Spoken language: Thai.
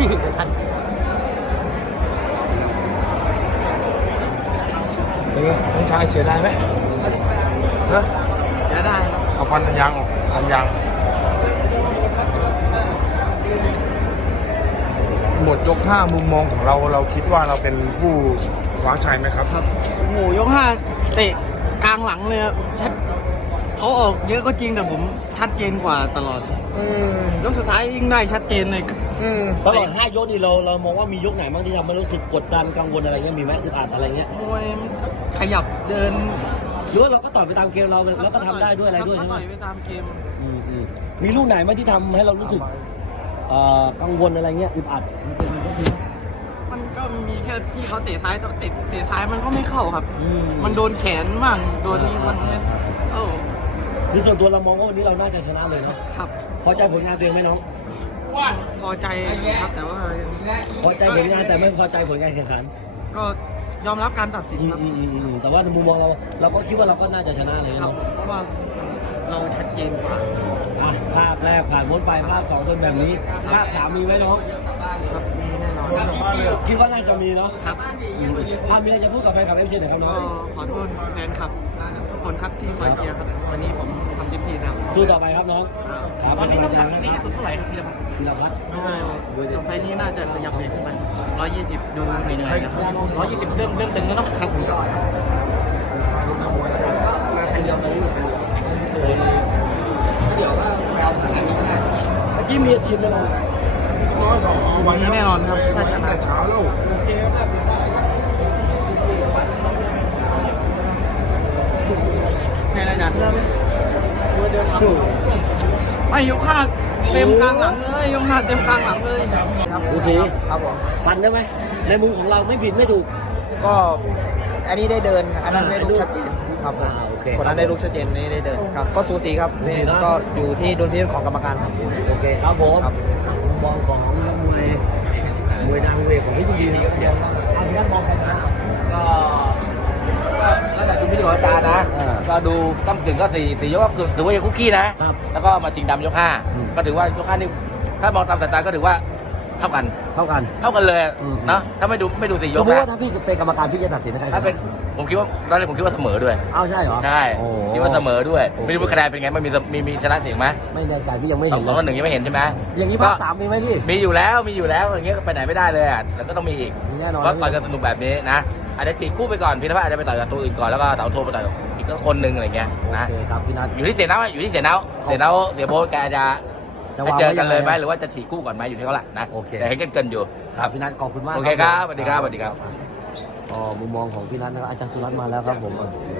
พี่ถึงจะทันเป็นน้องชายเสียดายไหมเฮ้เสียดายเอาฟันยางออกฟันยางหมดยกห้ามุมมองของเราเราคิดว่าเราเป็นผู้ขว้าชัยไหมครับครับโหยกห้าเตะกลางหลังเลยชัดเขาออกเยอะก็จริงแต่ผมชัดเจนกว่าตลอดอยกสุดท้ายยิ่งได้ชัดเจนเลยตลอดห้ายกนี่เราเรามองว่ามียกไหนบ้างที่ทำให้รู้สึกกดดันกังวลอะไรเงี้ยมีไหมอึดอัดอะไรเงี้ยมวยขยับเดินหรือว่าเราก็ต่อยไปตามเกมเราแล้วก็ทําได้ด้วยอะไรด้วยใช่ไหมไปตามเกมมีลูกไหนไหมที่ทําให้เรารู้สึกกังวลอะไรเงี้ยอึดอัด มันก็มีแค่ที่เขาเตะซ้ายเตะเตะซ้ายมันก็ไม่เข้าครับ มันโดนแขนบ้างโดนนี่มันเออคือส่วนตัวเรามองว่าวันนี้เราน่าจะชนะเลยเนาะครับพอใจผลงานเตือนไหมน้องพอใจครับ แต่ว่าพอใจผลงานแต่ไม่พอใจผลงานแข่งขันก็ยอมรับการตัดสินครับแต่ว่ามุมมองเราเราก็คิดว่าเราก็น่าจะชนะเลยครับ เพราะว่าเราชัดเจนกว่าภาพแรกผ่านมดไปภาพสองเป็นแบบนี้ภาพสามมีไหมน้อคมีแน่นอนคิดว่าน่าจะมีเนาะครับมีอะไรจะพูดกับแฟนคลับเอ็มซีหน่อยครับเนาะขอโทษแฟนคลับทุกคนครับที่คอยเชียร์ครับวันนี้ผมทำทิพย์ทีนะสู้ต่อไปครับน้องวันนี้ต้องทำนี่สุดเท่าไหร่ครับพี่ลำพัดพี่ลำพัดจบไฟนี้น่าจะขยับเลยขึ้นไปสิบดูเหนื่อยนะครับสิบเริ่มเริ่มตึงแล้วเนาะครับเมื่อกี้มีอาชีพไหมครับน้อยครับวันนี้แน่นอนครับถ้าชนะเช้าแล้วแอนครับไม่ยกขาเต็มกลางหลังเลยยกขาเต็มกลางหลังเลยครับูสีครับผมฟันได้ไหมในมุมของเราไม่ผิดไม่ถูก ก็ อันนี้ได้เดิน อันนั้นได้ลูกชัดเจนครับผมคนนั้นได้ลูกชัดเจนนี่ได้เดินครับ ก็สูสีครับนี่ก็อยู่ที่ดุลพินิจของกรรมการครับโอเคครับผมมมองของวยนางเวของพี่ยินดีกัเพียงอันนี้มองไปนะก็แล้วแต่คุณพี่ขออาจารย์นะก็ดูตั้มกึ่งก็สี่สี่ยกก็ถือว่ายังคุกกี้นะ แล้วก็มาจริงดำยกห้าก็ถือว่ายกห้านี่ถ้ามองตามสายตาก็ถือว่าเท่ากัน เท่ากัน เท่ากันเลยนะถ้าไม่ดู ไม่ดูสี่ยกสมมติว่าถ้าพี่เป็นกรรมการพี่จะตัดสินใครถ้าเปผมคิดว่าตอนแรกผมคิดว่าเสมอด้วย อ้าวใช่เหรอใช่คิดว่าเสมอด้วยไม่รู้คะแนนเป็นไง มันมี มีมีชนะเสียงไหมไม่แน่ใจพี่ยังไม่เห็นสองคนหนึ่งยังไม่เห็นใช่ไหมอย่างนี้ภาคสามมีไหมพี่ มีอยู่แล้ว มีอยู่แล้ว อย่างเงี้ยไปไหนไม่ได้เลยแล้วก็ต้องมีอีกแน่นอน เพราะก่อนจะสนุกแบบนี้นะอาจจะฉีกคู่ไปก่อนพี่นภัทรอาจจะไปต่อยกับตัวอื่นก่อน แล้วก็เสาโทรไปต่อยกับอีกคนหนึ่งอะไรเงี้ยนะอยู่ที่เสียน้ำอยู่ที่เสียน้ำเสียน้ำเสียโบ๊ทแกจะจะเจอกันเลยไหมหรือว่าจะถีกู้ก่อนไหมอยู่ที่เขาละนะโอเคแต่ให้กันอยู่ครับพี่นัทขอบคุณมากโอเคครับสวัสดีครับสวัสดีครับอ๋อมุมมองของพี่นัทนะครับอาจารย์สุรัตน์มาแล้วครับผม